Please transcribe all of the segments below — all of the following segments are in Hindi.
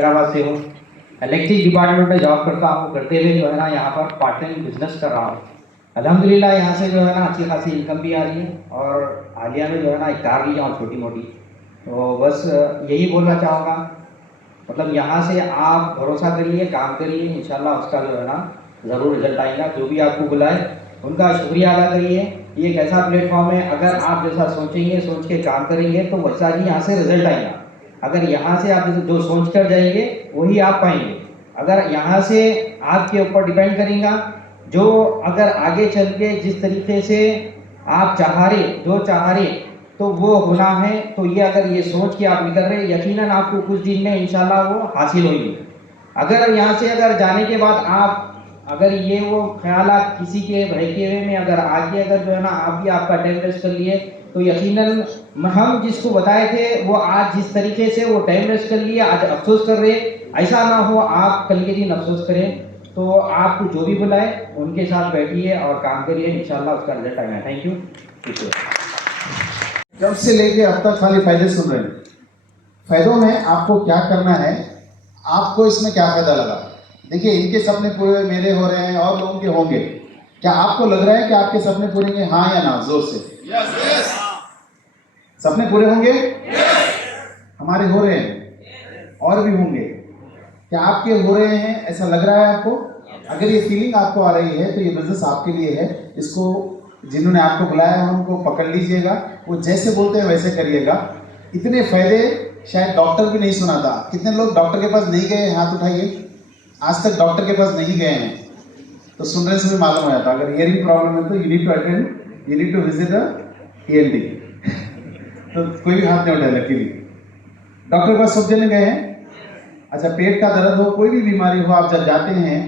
हैदराबाद से हूँ। इलेक्ट्रिक डिपार्टमेंट में जॉब करता हूँ, करते हुए जो है ना यहाँ पर पार्ट टाइम बिजनेस कर रहा हूँ। अल्हम्दुलिल्लाह यहाँ से जो है ना अच्छी खासी इनकम भी आ रही है, और हालिया में जो है ना एक कार ली हूँ छोटी मोटी। तो बस यही बोलना चाहूँगा, मतलब यहाँ से आप भरोसा करिए, काम करिए, इंशाल्लाह उसका जो है ना ज़रूर रिजल्ट आएगा। जो भी आपको बुलाए उनका शुक्रिया अदा करिए। ये एक ऐसा प्लेटफॉर्म है, अगर आप जैसा सोचेंगे, सोच के काम करेंगे तो वैसा ही यहाँ से रिजल्ट आएगा। अगर यहाँ से आप जो सोच कर जाएंगे वही आप पाएंगे। अगर यहाँ से आपके ऊपर डिपेंड करेगा, जो अगर आगे चल के जिस तरीके से आप चाह रहे, जो चाह रहे तो वो होना है, तो ये अगर ये सोच के आप निकल रहे, यकीनन आपको कुछ दिन में इंशाल्लाह वो हासिल होगी। अगर यहाँ से अगर जाने के बाद आप अगर ये वो ख्यालात किसी के बहके हुए में अगर आगे अगर जो है ना आप भी आपका टाइम वेस्ट कर लिए, तो यकीनन हम जिसको बताए थे वो आज जिस तरीके से वो टाइम वेस्ट कर लिए, आज अफसोस कर रहे, ऐसा ना हो आप कल के दिन अफसोस करें। तो आपको जो भी बुलाए उनके साथ बैठिए और काम करिए, इंशाल्लाह उसका रिजल्ट आएगा। Thank you. जब से लेके अब तक खाली फायदे सुन रहे हैं। फायदों में आपको क्या करना है, आपको इसमें क्या फायदा लगा? देखिए, इनके सपने पूरे मेरे हो रहे हैं और लोगों के होंगे। क्या आपको लग रहा है कि आपके सपने पूरे होंगे? हाँ या ना? जोर से। yes. सपने पूरे होंगे? yes. हमारे हो रहे हैं और भी होंगे। क्या आपके हो रहे हैं? ऐसा लग रहा है आपको? अगर ये फीलिंग आपको आ रही है तो ये बिजनेस आपके लिए है। इसको जिन्होंने आपको बुलाया है उनको पकड़ लीजिएगा, वो जैसे बोलते हैं वैसे करिएगा। इतने फायदे शायद डॉक्टर भी नहीं सुना था। कितने लोग डॉक्टर के पास नहीं गए? हाथ उठाइए। आज तक डॉक्टर के पास नहीं गए हैं, तो सुनने से भी मालूम हो जाता। अगर हियरिंग प्रॉब्लम है तो you need to attend, you need to visit a ENT। तो कोई भी हाथ नहीं उठाया। लकीली डॉक्टर के पास सब जने गए हैं। अच्छा, पेट का दर्द हो, कोई भी बीमारी हो, आप जब जाते हैं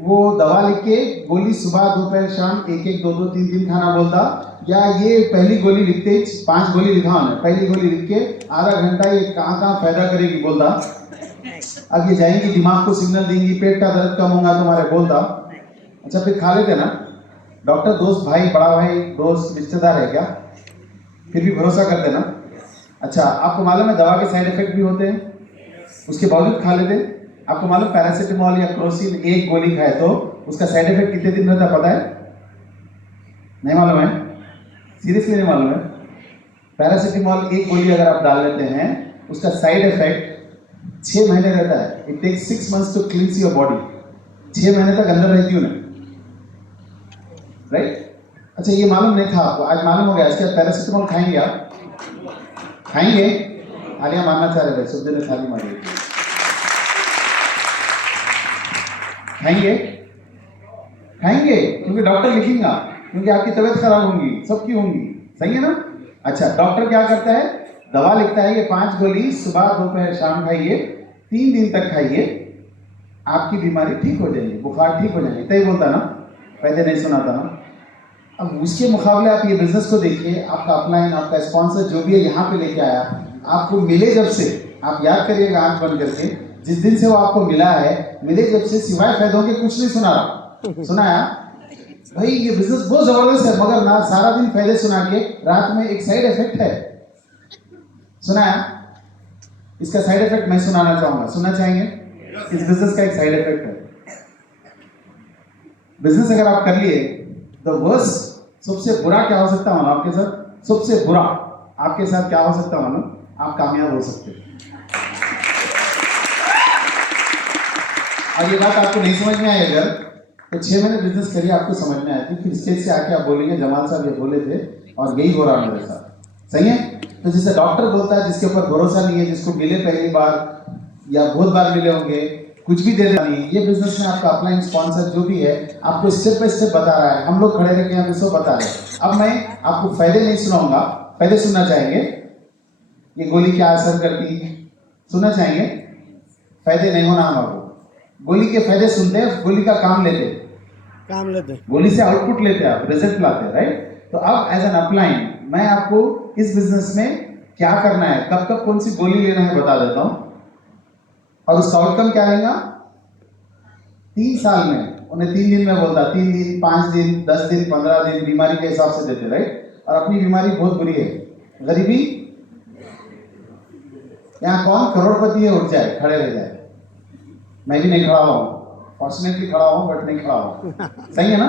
वो दवा लिख के गोली सुबह दोपहर शाम एक एक दो दो तीन तीन खाना बोलता, या ये पहली गोली लिखते 5 गोली लिखा उन्हें, पहली गोली लिख के आधा घंटा ये कहाँ कहाँ फायदा करेगी बोलता। अब ये जाएंगी, दिमाग को सिग्नल देंगी, पेट का दर्द कम होगा तुम्हारे बोलता। अच्छा, फिर खा लेते ना। डॉक्टर दोस्त भाई, बड़ा भाई, दोस्त, रिश्तेदार है क्या? फिर भी भरोसा करते ना। अच्छा, आपको मालूम है दवा के साइड इफेक्ट भी होते हैं, उसके बावजूद खा लेते। आपको मालूम पैरासीटामोल या क्रोसिन एक गोली खाए तो उसका साइड इफेक्ट कितने दिन रहता पता है? नहीं मालूम है? सीरियसली नहीं मालूम है? पैरासीटामोल एक गोली अगर आप डाल लेते हैं, उसका साइड इफेक्ट 6 महीने रहता है। It takes 6 months to cleanse your body. 6 महीने तक अंदर रहती हूँ, राइट? अच्छा, ये मालूम नहीं था आपको, आज मालूम हो गया। इसके बाद पैरासीटामोल खाएंगे आप? खाएंगे? आलिया मानना चाह रहे थे, सुबह ने थाली मारी। खाएंगे? खाएंगे क्योंकि डॉक्टर लिखेगा, क्योंकि आपकी तबीयत खराब होंगी, सबकी होंगी। सही है ना? अच्छा, डॉक्टर क्या करता है? दवा लिखता है, ये 5 गोली सुबह दोपहर शाम खाइए, 3 दिन तक खाइए, आपकी बीमारी ठीक हो जाएगी, बुखार ठीक हो जाएगी। तय बोलता ना, पहले नहीं सुना था ना। अब उसके मुकाबले आप ये बिजनेस को देखिए, आपका अपलाइन, आपका स्पॉन्सर जो भी है यहाँ पे लेके आया, आपको मिले जब से, आप याद करिएगा आंख बंद करके, जिस दिन से वो आपको मिला है, मिले जब से सिवाय फायदों के कुछ नहीं सुना रहा। सुनाया भाई ये बिजनेस बहुत जबरदस्त है, मगर ना सारा दिन फायदे सुना के रात में एक साइड इफेक्ट है। सुनाया? इसका साइड इफेक्ट मैं सुनाना चाहूंगा, सुनना चाहेंगे? इस बिजनेस का एक साइड इफेक्ट है। बिजनेस अगर आप कर लिए, द वर्स्ट, सबसे बुरा क्या हो सकता है आपके साथ? सबसे बुरा आपके साथ क्या हो सकता है? आप कामयाब हो सकते हैं। और ये बात आपको नहीं समझ में आई अगर, तो 6 महीने बिजनेस करिए, आपको समझ में आती। फिर स्टेज से आके आप बोलेंगे जमाल साहब ये बोले थे और यही हो रहा मेरे साथ। सही है? तो जिसे डॉक्टर बोलता है, जिसके ऊपर भरोसा नहीं है, जिसको मिले पहली बार या बहुत बार मिले होंगे, कुछ भी दे देना नहीं। ये बिजनेस में आपका अपलाइन स्पॉन्सर जो भी है आपको स्टेप बाय स्टेप बता रहा है। हम लोग खड़े रह के हमें सब बता रहे हैं। अब मैं आपको फायदे नहीं सुनाऊंगा, फायदे सुनना चाहेंगे? ये गोली क्या असर करती है सुनना चाहेंगे? फायदे नहीं होना, हम आपको गोली के फायदे सुनते हैं, गोली का काम लेते, गोली से आउटपुट लेते हैं, आप रिजल्ट लाते हैं, राइट? तो अब एज एन अपलाइन मैं आपको इस बिजनेस में क्या करना है, कब कब कौन सी गोली लेना है बता देता हूं, और उसका आउटकम क्या रहेगा। 3 साल में उन्हें 3 दिन में बोलता, 3 दिन, 5 दिन, 10 दिन, 15 दिन, बीमारी के हिसाब से देते, राइट? और अपनी बीमारी बहुत बुरी है, गरीबी। यहाँ कौन करोड़पति है उठ जाए, खड़े रह जाए? मैं भी नहीं खड़ा हुआ हूँ, फॉर्चुनेटली खड़ा हूँ बट नहीं खड़ा हूँ। सही है ना?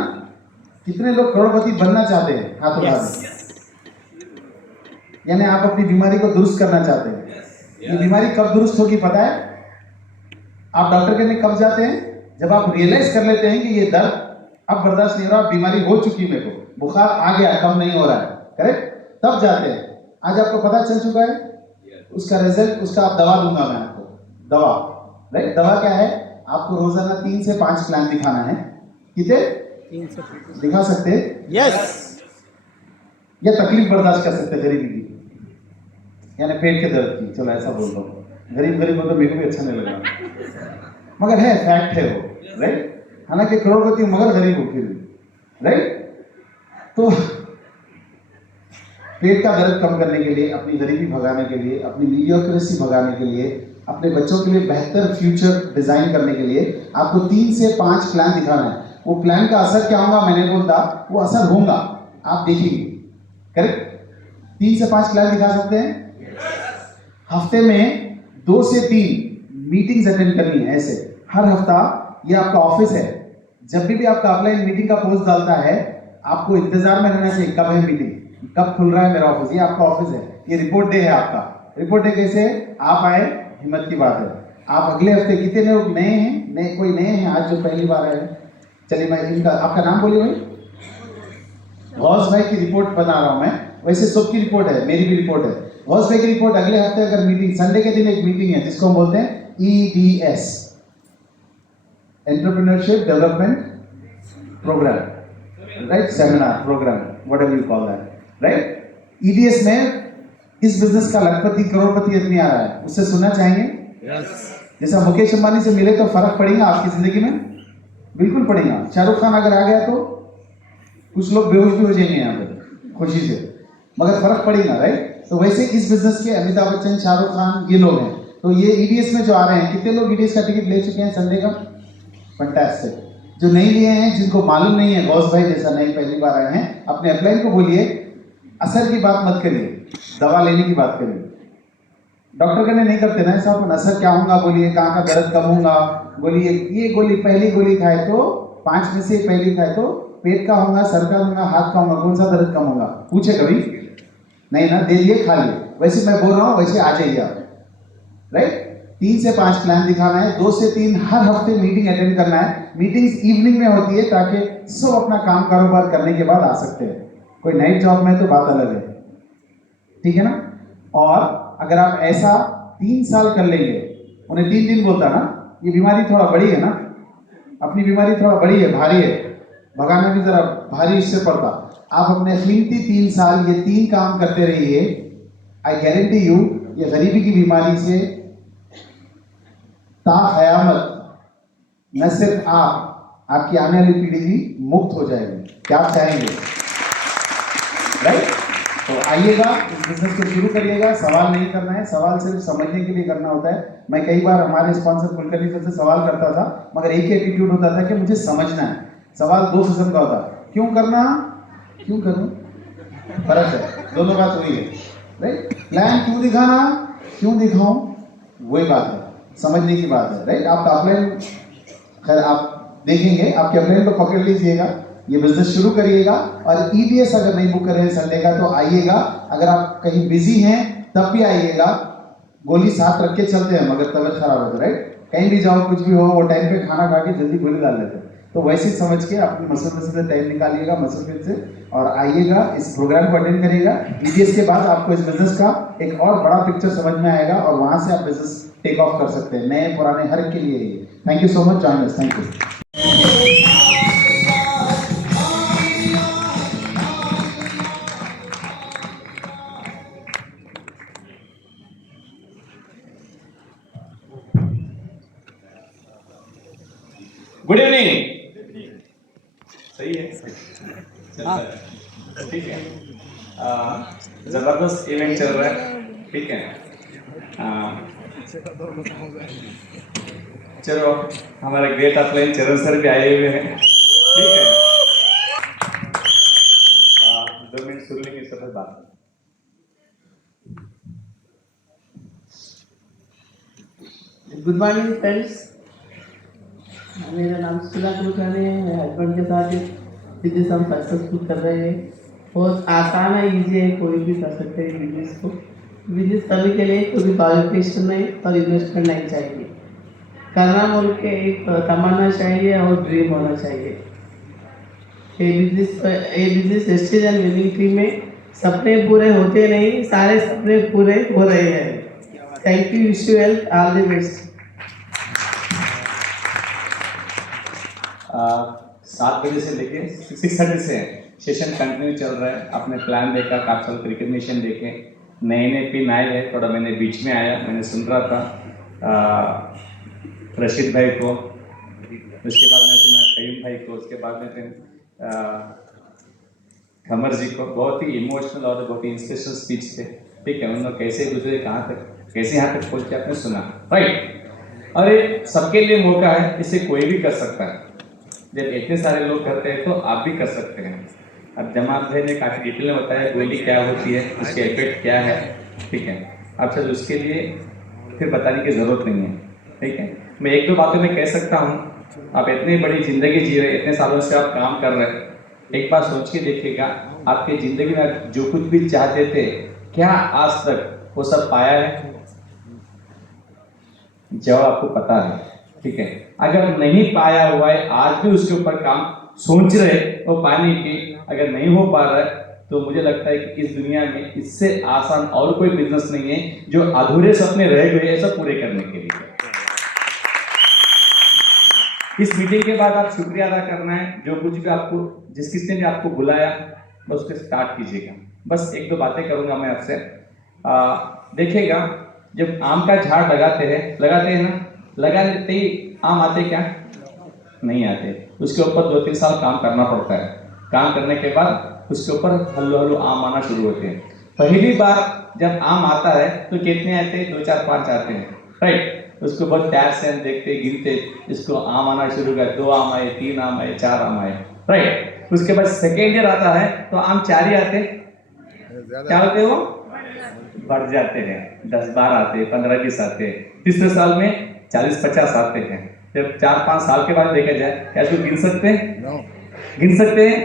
कितने लोग करोड़पति बनना चाहते हैं? हाथ उठा दें। यानी आप अपनी बीमारी को दुरुस्त करना चाहते हैं। ये बीमारी कब दुरुस्त होगी पता है? आप डॉक्टर के कब जाते हैं? जब आप रियलाइज कर लेते हैं कि ये दर्द अब बर्दाश्त नहीं हो रहा, बीमारी हो चुकी मेरे को, बुखार आ गया, कम नहीं हो रहा है, करेक्ट? तब जाते हैं। आज आपको पता चल चुका है उसका रिजल्ट, उसका आप दवा दूंगा मैं आपको, दवा, राइट? दवा क्या है? आपको रोजाना 3 से 5 प्लान दिखाना है। कितने 3 से 5 दिखा सकते हैं? यस या तकलीफ बर्दाश्त कर सकते हैं गरीबी की, यानी पेट के दर्द की, चलो ऐसा बोल रहा हूँ। गरीब गरीब को तो मेरे को भी अच्छा नहीं लग रहा, मगर है, फैक्ट है वो, राइट? हालांकि करोड़पति मगर गरीब हो फिर भी, राइट? तो पेट का दर्द कम करने के लिए, अपनी गरीबी भगाने के लिए, अपनी मीडियोक्रेसी भगाने के लिए, अपने बच्चों के लिए बेहतर फ्यूचर डिजाइन करने के लिए आपको 3 से 5 प्लान दिखाना है। वो प्लान का असर क्या होगा मैं नहीं बोलता, वो असर होगा, आप देखेंगे, करेक्ट? 3 से 5 प्लान दिखा सकते हैं। हफ्ते में 2 से 3 मीटिंग्स अटेंड करनी है, ऐसे हर हफ्ता। ये आपका ऑफिस है, जब भी आपका अपलाइन मीटिंग का पोस्ट डालता है, आपको इंतजार में रहना चाहिए कब है मीटिंग, कब खुल रहा है मेरा ऑफिस। ये आपका ऑफिस है, ये रिपोर्ट डे है आपका। रिपोर्ट डे कैसे है? आप आए, हिम्मत की बात है। आप अगले हफ्ते कितने लोग नए हैं, नए कोई नए हैं आज जो पहली बार आए हैं? चलिए मैं इनका, आपका नाम बोलिए भाई। गौस भाई की रिपोर्ट बना रहा हूं मैं, वैसे सबकी रिपोर्ट है, मेरी भी रिपोर्ट है। गौस भाई की रिपोर्ट अगले हफ्ते अगर मीटिंग, संडे के दिन एक मीटिंग है जिसको हम बोलते हैं EDS, entrepreneurship development program, right? Seminar program, whatever you call that, right? EDS में इस बिजनेस का लखपति करोड़पति आदमी आ रहा है, उससे सुनना चाहेंगे? जैसा मुकेश अंबानी से मिले तो फर्क पड़ेगा आपकी जिंदगी में? बिल्कुल पड़ेगा। शाहरुख खान अगर आ गया तो कुछ लोग बेहोश भी हो जाएंगे यहाँ पे खुशी से, मगर फर्क पड़ेगा, राइट? तो वैसे इस बिजनेस के अमिताभ बच्चन, शाहरुख खान, ये लोग हैं। तो ये EDS में जो आ रहे हैं, कितने लोग EDS का टिकट ले चुके हैं संडे का? फंटास्टिक। जो नहीं लिए हैं, जिनको मालूम नहीं है, गौस भाई जैसा नहीं पहली बार आए हैं, अपने अपलाइन को बोलिए, असर की बात मत करिए, दवा लेने की बात करिए। डॉक्टर कहने नहीं करते ना ऐसा, अपन असर क्या होगा बोलिए, कहाँ का दर्द कम होगा बोलिए। ये गोली, पहली गोली खाए तो 5 में से पहली खाए तो पेट का होगा, सर का होगा, हाथ का होगा, कौन सा दर्द कम होगा? पूछे कभी? नहीं ना, दे दिए, खा लिए। वैसे मैं बोल रहा हूँ, वैसे आ जाइए आप, राइट? 3 से 5 प्लान दिखाना है, 2 से 3 हर हफ्ते मीटिंग अटेंड करना है। मीटिंग्स इवनिंग में होती है ताकि सब अपना काम कारोबार करने के बाद आ सकते हैं। कोई नाइट जॉब में तो बात अलग है, ठीक है ना? और अगर आप ऐसा 3 साल कर लेंगे, उन्हें 3 दिन बोलता ना, ये बीमारी थोड़ा बड़ी है ना, अपनी बीमारी थोड़ा बड़ी है, भारी है, भगाना भी जरा भारी इससे पड़ता। आप अपने कीमती 3 साल ये 3 काम करते रहिए, आई गारंटी यू ये गरीबी की बीमारी से ताक़यामत न सिर्फ आप, आपकी आने वाली पीढ़ी भी मुक्त हो जाएगी। क्या आप चाहेंगे? राइट? तो आइएगा, इस बिजनेस को शुरू करिएगा। सवाल नहीं करना है, सवाल सिर्फ समझने के लिए करना होता है। मैं कई बार हमारे स्पॉन्सर कुलकर्णी सर से सवाल करता था, मगर एक ही एटीट्यूड होता था कि मुझे समझना है। सवाल 2 किस्म का होता, क्यों करना, क्यों करूं, फर्क है, दोनों बात वही है, राइट? प्लान क्यों दिखाना, क्यों दिखाऊं, वही बात है, समझने की बात है, राइट? आपका अपलाइन, खैर आप देखेंगे, आपके अपलाइन को पकड़ लीजिएगा, ये बिजनेस शुरू करिएगा। और EDS अगर नहीं बुक कर रहे हैं संडे का तो आइएगा। अगर आप कहीं बिजी हैं तब भी आइएगा, गोली साथ रख के चलते हैं, मगर तबीयत खराब है तो, राइट? कहीं भी जाओ, कुछ भी हो, वो टाइम पे खाना खा के जल्दी गोली डाल लेते हैं। तो वैसे ही समझ के अपनी मसल से टाइम निकालिएगा, मसल फिट से, और आइएगा, इस प्रोग्राम को अटेंड करिएगा। EDS के बाद आपको इस बिजनेस का एक और बड़ा पिक्चर समझ में आएगा, और वहां से आप बिजनेस टेक ऑफ कर सकते हैं। नए पुराने हर एक के लिए ये। Thank you so much, join us, thank you. Good evening. सही है, चलता है, ठीक है। जबरदस्त इवेंट चल रहा है, ठीक है। चलो, हमारे ग्रेट अपलाइन चरण सर भी आए हुए हैं, ठीक है। 2 मिनट सुन लेंगे सब बात। गुड मॉर्निंग फ्रेंड्स, मेरा नाम सुला कुलकर्णी है। मेरे हस्बैंड के साथ बिजनेस हम सक्सेसफुल कर रहे हैं। बहुत आसान है, ईजी है, कोई भी कर सकते हैं बिजनेस को। बिजनेस करने के लिए कोई भी क्वालिफिकेशन नहीं और इन्वेस्टमेंट नहीं चाहिए। करना बोल के एक तमन्ना चाहिए और ड्रीम होना चाहिए। ये business stage and winning team में सपने पूरे होते नहीं, सारे सपने पूरे हो रहे हैं। Thank you, wish you well, all the best. 7 बजे से लेके 6:30 से सेशन कंटिन्यू चल रहा है। आपने प्लान देखा, कैप्सूल रिकग्निशन देखे, नए नए पिन आए हैं। थोड़ा मैंने बीच में आया, मैंने सुन रहा था रशीद भाई को, उसके बाद मैं सुना कयूम भाई को, उसके बाद में फिर खमर जी को। बहुत ही इमोशनल और बहुत ही इंस्पिरेशनल स्पीच थे। ठीक है, उन लोग कैसे गुजरे, कहाँ तक, कैसे यहाँ तक पहुँच के आपने सुना, राइट। और ये सबके लिए मौका है, इसे कोई भी कर सकता है। जब इतने सारे लोग करते हैं तो आप भी कर सकते हैं। अब जमात भाई ने काफ़ी डिटेल में बताया गोली क्या होती है, उसके इफेक्ट क्या है। ठीक है, अब चल उसके लिए फिर बताने की ज़रूरत नहीं है। ठीक है, मैं एक दो बातों में कह सकता हूँ। आप इतनी बड़ी ज़िंदगी जी रहे, इतने सालों से आप काम कर रहे हैं, एक बार सोच के देखिएगा, आपके ज़िंदगी में आप जो कुछ भी चाहते थे, क्या आज तक वो सब पाया है? जवाब आपको पता है। ठीक है, अगर नहीं पाया हुआ है, आज भी उसके ऊपर काम सोच रहे वो पाने की, अगर नहीं हो पा रहा है, तो मुझे लगता है कि इस दुनिया में इससे आसान और कोई बिजनेस नहीं है जो अधूरे सपने रह गए ऐसा पूरे करने के लिए। इस मीटिंग के बाद आप शुक्रिया अदा करना है, जो कुछ भी आपको, जिस किसी ने भी आपको बुलाया, बस उसके स्टार्ट कीजिएगा। बस एक दो बातें करूंगा मैं आपसे। देखिएगा, जब आम का झाड़ लगाते हैं ना, लगा लेते ही आम आते क्या? नहीं आते। उसके ऊपर 2-3 साल काम करना पड़ता है। काम करने के बाद उसके ऊपर हल्लो हल्लो आम आना शुरू होते हैं। पहली बार जब आम आता है तो कितने आते हैं? 2, 4, 5 आते हैं, राइट। उसको बहुत प्यार से हम देखते गिनते, इसको आम आना शुरू कर, 2 आम आए, 3 आम आए, 4 आम आए, राइट। उसके बाद सेकेंड ईयर आता है तो आम 4 ही आते, क्या होते वो? बढ़ जाते हैं, 10-12 आते, 15-20 आते। तीसरे साल में 40-50 आते हैं। जब 4-5 साल के बाद देखा जाए, क्या इसको गिन सकते हैं? गिन सकते हैं?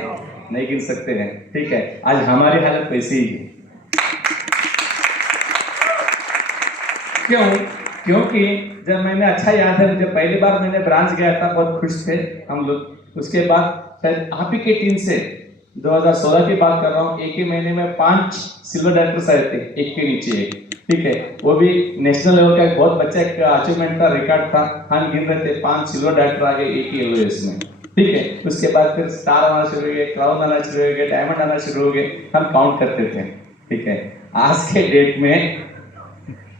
नहीं गिन सकते हैं। ठीक है, आज हमारी हालत वैसी ही है। क्यों? क्योंकि जब मैंने, अच्छा याद है मुझे, पहली बार मैंने ब्रांच गया था, बहुत खुश थे हम लोग। उसके बाद शायद आप ही के टीम से 2016 की बात कर रहा हूँ, एक ही महीने में 5 सिल्वर डायरेक्टर्स आए थे, एक के नीचे एक। ठीक है, वो भी नेशनल लेवल का एक बहुत बच्चा एक अचीवमेंट था, रिकॉर्ड था। हम गिन रहे थे, 5 सिल्वर डायरेक्टर आ गए एक ही एलओएस में। ठीक है, उसके बाद फिर स्टार आना शुरू हो गए, क्राउन आना शुरू हो गए, डायमंड आना शुरू हो गए, हम काउंट करते थे। ठीक है, आज के डेट में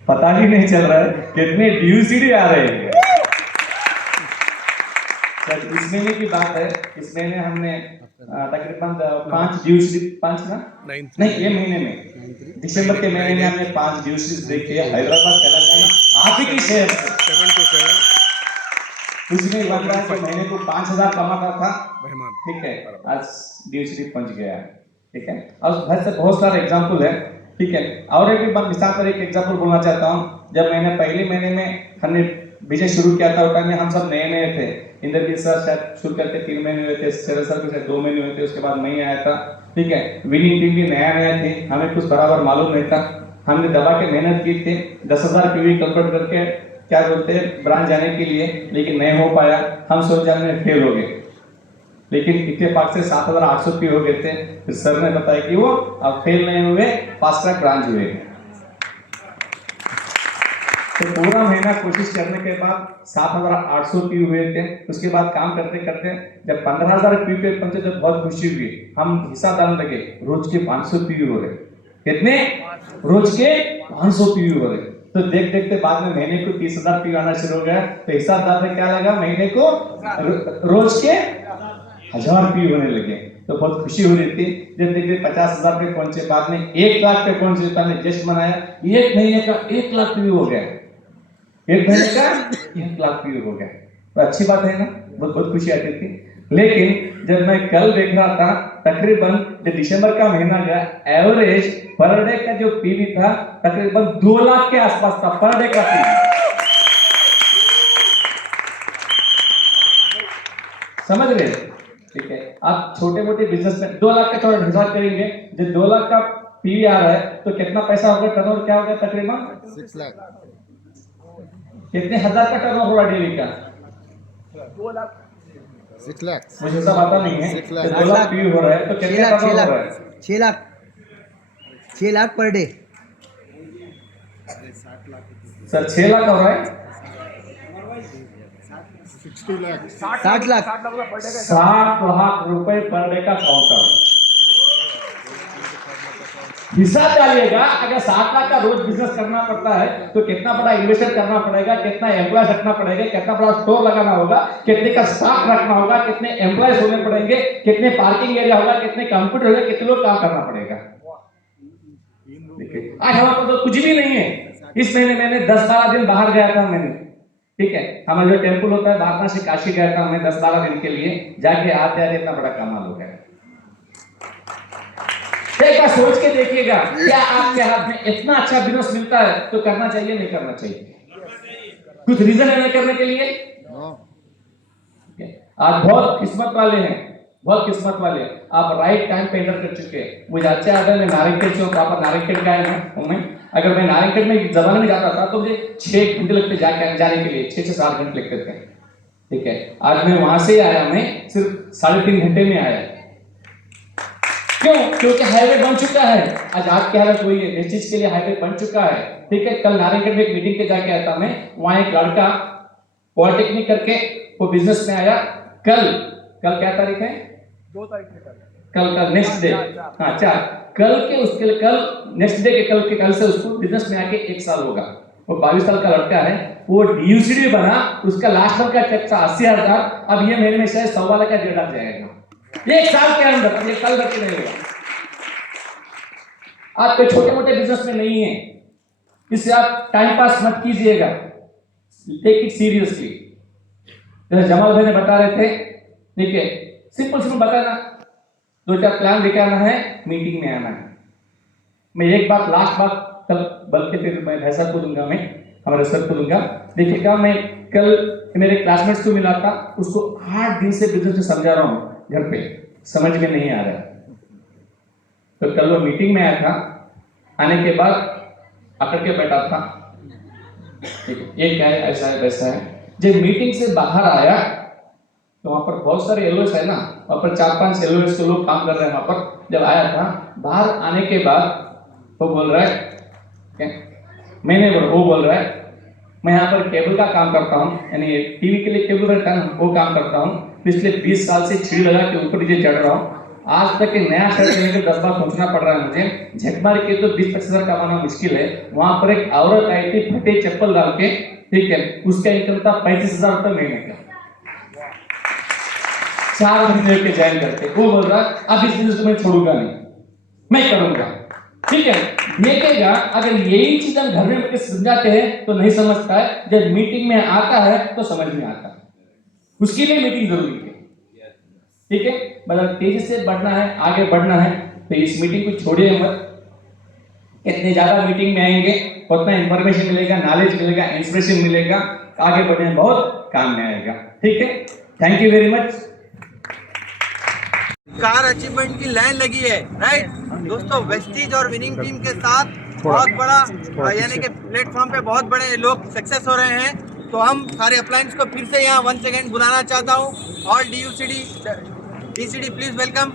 पता ही नहीं चल रहा है कितने ड्यूसीडी आ रहे हैं। इस महीने की बात है, इस महीने हमने तकरीबन 5 ड्यूसीडी, 5 ना नहीं, ये महीने में, दिसंबर के महीने में हमने 5 ड्यूसीडी देखी है, हैदराबाद, तेलंगाना, आप ही की शहर से। 7 to 7 उसमें लग रहा है कि महीने को 5,000 कमाता था। ठीक है, आज ड्यूसीडी पहुंच गया है। ठीक है, और घर से बहुत सारे एग्जाम्पल है। ठीक है, और एक मिसाल पर एक एग्जाम्पल बोलना चाहता हूँ। जब मैंने पहले महीने में हमने बिजनेस शुरू किया था, उस टाइम में हम सब नए नए थे। इंद्रजीत सर शायद शुरू करके 3 महीने हुए थे, शरद सर को शायद 2 महीने हुए थे, उसके बाद मैं ही आया था। ठीक है, विनिंग टीम भी नया नया थी, हमें कुछ बराबर मालूम नहीं था। हमने दबा के मेहनत की थी, 10,000 PV कंप्लीट करके, क्या बोलते हैं, ब्रांच जाने के लिए, लेकिन नहीं हो पाया। हम सोच हमने फेल हो गए, लेकिन इत्तेफाक से 7,800 PV हो गए थे। फिर सर ने बताया कि वो अब फेल नहीं हुए, फास्ट ट्रैक ब्रांच हुए। तो पूरा महीना कोशिश करने के बाद 7,800 PV हुए थे। उसके बाद काम करते करते जब 15,000 PV पे पहुंचे तो बहुत खुशी हुई। हम हिसाब डालने लगे, रोज के 500 PV हो रहे। कितने? रोज के 500 PV हो रहे। तो देख देखते बाद में महीने को 30,000 PV आना शुरू हो गया। तो हिसाब डालने क्या लगा, महीने को रोज के 1,000 PV होने लगे। तो बहुत खुशी हो रही थी। जब देखते 50,000 पे पहुंचे, बाद में 1 लाख पे पहुंचे, तो हमने जश्न मनाया। 1 महीने का 1 लाख PV हो गया, 1 महीने का 1 लाख PV हो गया। तो अच्छी बात है ना, बहुत बहुत खुशी आती थी। लेकिन जब मैं कल देख रहा था, तकरीबन जो दिसंबर का महीना गया, एवरेज पर डे का जो PV था तकरीबन 2 लाख के आसपास था पर डे का PV। समझ रहे हैं? ठीक है, आप छोटे मोटे बिजनेस में 2 लाख का थोड़ा हिसाब करेंगे, जब 2 लाख का पी आ रहा है तो कितना पैसा होगा, टर्नओवर क्या होगा तकरीबन 6 लाख कितने हजार का टर्नओवर होगा डेली का, 6 लाख मुझे हिसाब आता नहीं है। 6 लाख। 2 लाख पी हो रहा है तो कितने टर्नओवर हो रहा है? 6 lakh per day. Sir 6 lakh हो रहा है, 60 लाख 60 लाख 7 लाख रुपए पर डे का काउंटर। हिसाब डालिएगा, अगर 7 लाख का रोज बिजनेस करना पड़ता है तो कितना बड़ा इन्वेस्टर करना पड़ेगा, कितना एम्प्लॉय रखना पड़ेगा, कितना बड़ा स्टोर लगाना होगा, कितने का स्टॉक रखना होगा, कितने एम्प्लॉयज होने पड़ेंगे, कितने पार्किंग एरिया होगा, कितने कंप्यूटर होगा, कितने लोग काम करना पड़ेगा। आज हमारे पास तो कुछ भी नहीं है। इस महीने मैंने 10-12 दिन बाहर गया था मैंने, ठीक है, हमारा जो टेम्पल होता है वाराणसी काशी गया था मैं 10-12 दिन के लिए, जाके आते आते इतना बड़ा कमाल हो गया। एक बार सोच के देखिएगा, क्या आपके हाथ में इतना अच्छा बिजनेस मिलता है तो करना चाहिए नहीं करना चाहिए? कुछ रीजन है नहीं करने के लिए? आज बहुत किस्मत वाले हैं, बहुत किस्मत वाले हैं, आप राइट टाइम पे एंटर कर चुके हैं। मुझे अच्छा याद है, मैं नारिकेल से पापा नारिकेल का है मैं, अगर मैं नारिकेल में जमाने में जाता था तो मुझे 6 घंटे लगते जाने के लिए, 6 से 7 घंटे लगते थे। ठीक है, आज मैं वहां से आया, मैं सिर्फ 3.5 घंटे में आया। क्यों? क्योंकि हाईवे बन चुका है। आज आपकी हालत वही है, इस चीज के लिए हाईवे बन चुका है। ठीक है, कल नारायणगढ़ में एक मीटिंग पे जाके आया था मैं, वहां एक लड़का पॉलिटेक्निक करके वो बिजनेस में आया। कल क्या तारीख है? 2 तारीख कल नेक्स्ट डे, हाँ 4 कल के उसके कल नेक्स्ट डे के कल से उसको बिजनेस में आके 1 साल होगा। वो 22 साल का लड़का है, वो DUCD बना, उसका लास्ट मंथ का चेक था 80,000, अब ये महीने में शायद 1.25 लाख का डेढ़ लाख जाएगा 1 साल के अंदर। ये कल तक नहीं होगा। आप कोई छोटे मोटे बिजनेस में नहीं है, इससे आप टाइम पास मत कीजिएगा, टेक इट सीरियसली। जैसे जमाल भाई ने बता रहे थे, ठीक है, सिंपल बताना, 2-4 प्लान लेके आना है, मीटिंग में आना है। मैं एक बात लास्ट बात कल बल्कि फिर मैं भैसा को दूंगा, मैं हमारे सर को दूंगा। देखिएगा, मैं कल मेरे क्लासमेट्स को मिला था, उसको 8 दिन से बिजनेस में समझा रहा हूँ, घर पे समझ में नहीं आ रहा। तो कल वो मीटिंग में आया था, आने के बाद अकड़ के बैठा था, ये क्या है, ऐसा है वैसा है। जब मीटिंग से बाहर आया तो वहां पर बहुत सारे एलओएस है ना, वहां पर 4-5 एलओएस के लोग काम कर रहे हैं वहां पर। जब आया था बाहर आने के बाद वो बोल रहा है, मैंने वो बोल रहा है, मैं यहाँ पर केबल का काम करता हूँ, यानी टीवी के लिए केबल रहता है ना, वो काम करता हूँ। पिछले 20 साल से सीढ़ी लगा के ऊपर नीचे चढ़ रहा हूँ। आज तक एक नया शर्ट लेने के 10 बार सोचना पड़ रहा है मुझे। झकमार के तो 20-25 हजार कमाना मुश्किल है। वहां पर एक औरत आई थी फटे चप्पल डाल के, ठीक है, उसका इनकम था 35,000 रुपये महीने का, 4 महीने के ज्वाइन करके। वो बोल रहा अब इस बिजनेस को मैं छोड़ूंगा नहीं, मैं करूंगा। ठीक है, देखेगा, अगर यही चीज हम घर में बैठे समझाते हैं तो नहीं समझता है, जब मीटिंग में आता है तो समझ में आता है। उसके लिए मीटिंग जरूरी है। ठीक है, मतलब तेजी से बढ़ना है, आगे बढ़ना है, तो इस मीटिंग को छोड़िए मत। कितने ज्यादा मीटिंग में आएंगे उतना इंफॉर्मेशन मिलेगा, नॉलेज मिलेगा, इंस्पिरेशन मिलेगा, आगे बढ़ने में बहुत काम में आएगा। ठीक है, thank you very much. Car achievement की लाइन लगी है, राइट दोस्तों। वेस्टीज और विनिंग टीम के साथ बहुत बड़ा यानी कि प्लेटफॉर्म पे बहुत बड़े लोग सक्सेस हो रहे हैं। तो हम सारे अप्लायंस को फिर से यहाँ 1 सेकेंड बुलाना चाहता हूँ। All DCD please welcome.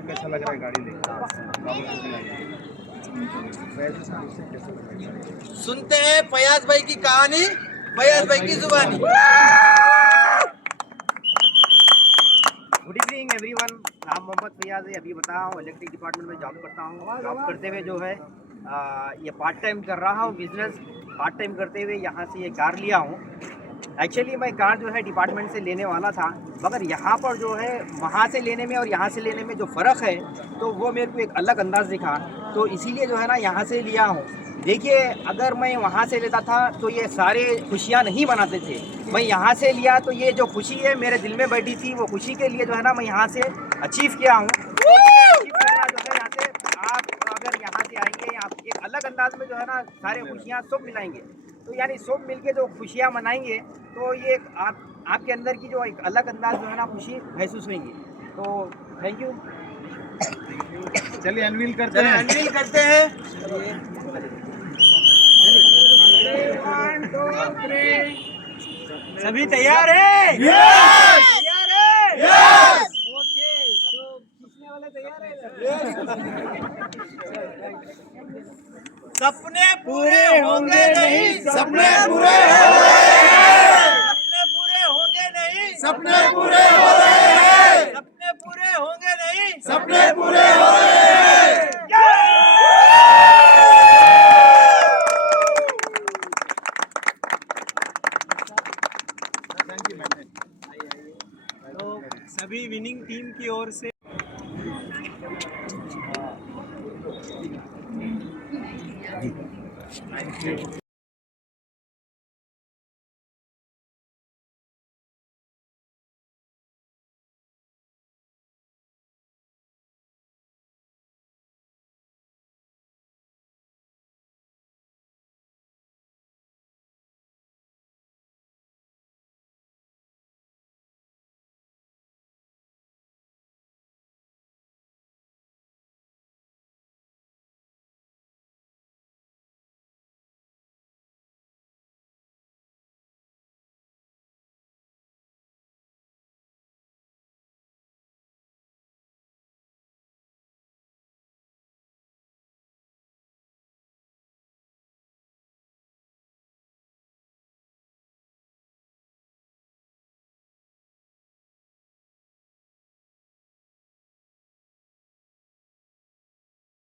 कैसा लग रहा है गाड़ी लेकर? सुनते हैं फयाज भाई की कहानी, फयाज भाई की जुबानी। गुड इवनिंग एवरीवन, नाम मोहम्मद फयाज है। अभी बता रहा हूँ इलेक्ट्रिक डिपार्टमेंट में जॉब करता हूँ। जॉब करते हुए जो है ये पार्ट टाइम कर रहा हूँ बिजनेस। पार्ट टाइम करते हुए यहाँ से ये कार लिया हूँ। एक्चुअली मैं कार जो है डिपार्टमेंट से लेने वाला था, मगर यहाँ पर जो है वहाँ से लेने में और यहाँ से लेने में जो फ़र्क है तो वो मेरे को एक अलग अंदाज़ दिखा, तो इसीलिए जो है ना यहाँ से लिया हूँ। देखिए, अगर मैं वहाँ से लेता था तो ये सारे खुशियाँ नहीं मनाते थे। मैं यहाँ से लिया तो ये जो खुशी है मेरे दिल में बैठी थी, वो खुशी के लिए जो है ना मैं यहाँ से अचीव किया हूँ। अचीव करना जो है यहाँ से, आप अगर यहाँ से से आएंगे यहाँ एक अलग अंदाज में जो है ना सारे खुशियाँ सब मिलाएंगे। तो यानी सब मिलके जो खुशियाँ मनाएंगे तो ये आपके अंदर की जो एक अलग अंदाज जो है ना खुशी महसूस होंगी। तो थैंक यू। चलिए अनवील करते हैं। अनवील करते हैं। 1 2 3 सभी तैयार है? तैयार है? ओके, तो खींचने वाले तैयार है? सपने पूरे होंगे नहीं, सपने पूरे हो रहे हैं, सपने पूरे होंगे नहीं, सपने पूरे हो रहे हैं, सपने पूरे होंगे नहीं, सपने पूरे हो रहे हैं। तो सभी विनिंग टीम की ओर से